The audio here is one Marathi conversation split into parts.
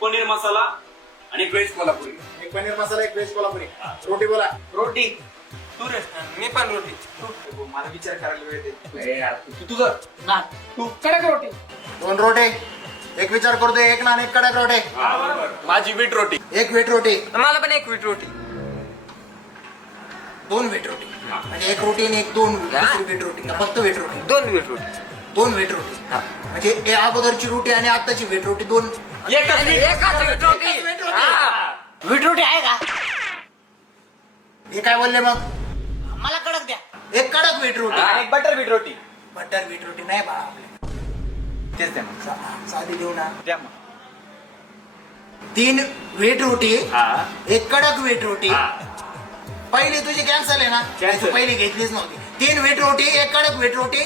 पनीर मसाला आणि एक व्हेज कोल्हापुरी. एक पनीर मसाला, एक व्हेज कोल्हापुरी. रोटी बोला. रोटी. तू रे. मी पण रोटी. मला विचार करायला वेळ दे. तुझं ना तू कडक रोटी. 2 रोटे. एक विचार करतोय, एक नान, एक कडक रोटे. माझी वीट रोटी. एक व्हीट रोटी. मला पण एक वीट रोटी. 2 व्हीट रोटी. म्हणजे एक रोटी आणि एक 2 व्हीट रोटी. का फक्त व्हीट रोटी? 2 वीट रोटी. 2 व्हीट रोटी. म्हणजे हे अगोदरची रोटी आणि आताची व्हीट रोटी 2. एकाच वीट रोटी. वीट रोटी आहे का? हे काय बोलले मग? मला कडक द्या. एक कडक व्हीट रोटी. आणि एक बटर वीट रोटी. बटर व्हीट रोटी नाही बाळा आपल्या. तेच द्या मग. साधी देऊ ना. द्या मग. 3 व्हीट रोटी, हा. एक कडक व्हीट रोटी. हा. पहिली तुझी कॅन्सल आहे ना? Cancel. तू पहिली घेतलीच नव्हती. 3 व्हीट रोटी, एक कडक व्हीट रोटी,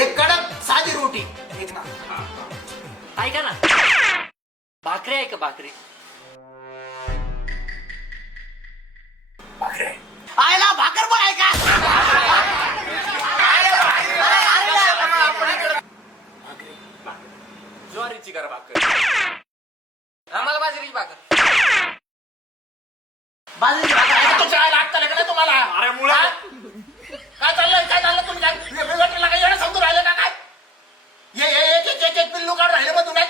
एक कडक साधी रोटी, एक ना. ऐका ना, भाकरी आहे का भाकरी? भाकरी. आयला भाकर पण आहे का? ज्वारीची करा भाकर. आम्हाला बाजरीची भाकर. बाजरीची भाकर आहे का? तुमच्या आईला अक्कल आहे का नाही तुम्हाला? अरे मुळा. काय चाललं तुम्ही? काय वेगवेगळ्या काय येणं समजून राहिले का काय? एक पिल्लू काढून राहिले मग तुम्ही.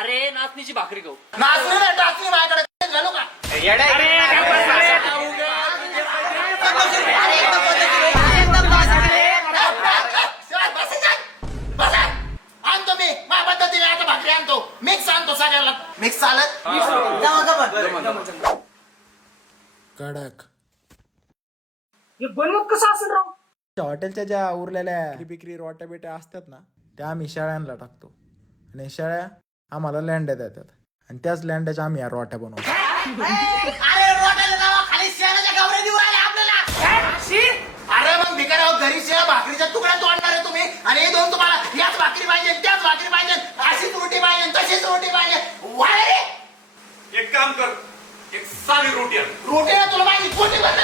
अरे नाचणीची भाकरी खाऊ. नाचणी नाही, टाचणी माझ्याकडे घालू का? बसा. आणतो मी माझ्या पद्धतीने आता भाकरी आणतो. मिक्स आणतो सगळ्याला. मिक्स चालत. कडक. हे बनवत कसं असेल राव? हॉटेलच्या ज्या उरलेल्या बिक्री रोट्या बिट्या असतात ना, त्या आम्ही शेळ्यांना टाकतो आणि शेळ्या आम्हाला लँड्या देतात आणि त्याच लँड्याच्या आम्ही या रोट्या बनवतो. अरे रोट्याला जावा, खाली शेणाच्या गावऱ्या देऊ राहिले आपल्याला. अरे मग भिकाराव, घरी शेळ्या भाकरीच्या तुकड्या तोडणार आहे तुम्ही आणि हे दोन तुम्हाला याच भाकरी पाहिजे, त्याच भाकरी पाहिजे, अशीच रोटी पाहिजे, तशीच रोटी पाहिजे. वाय रे, एक काम कर, एक साधी रोटी आण. रोटीला तुला माझी कोटी बंद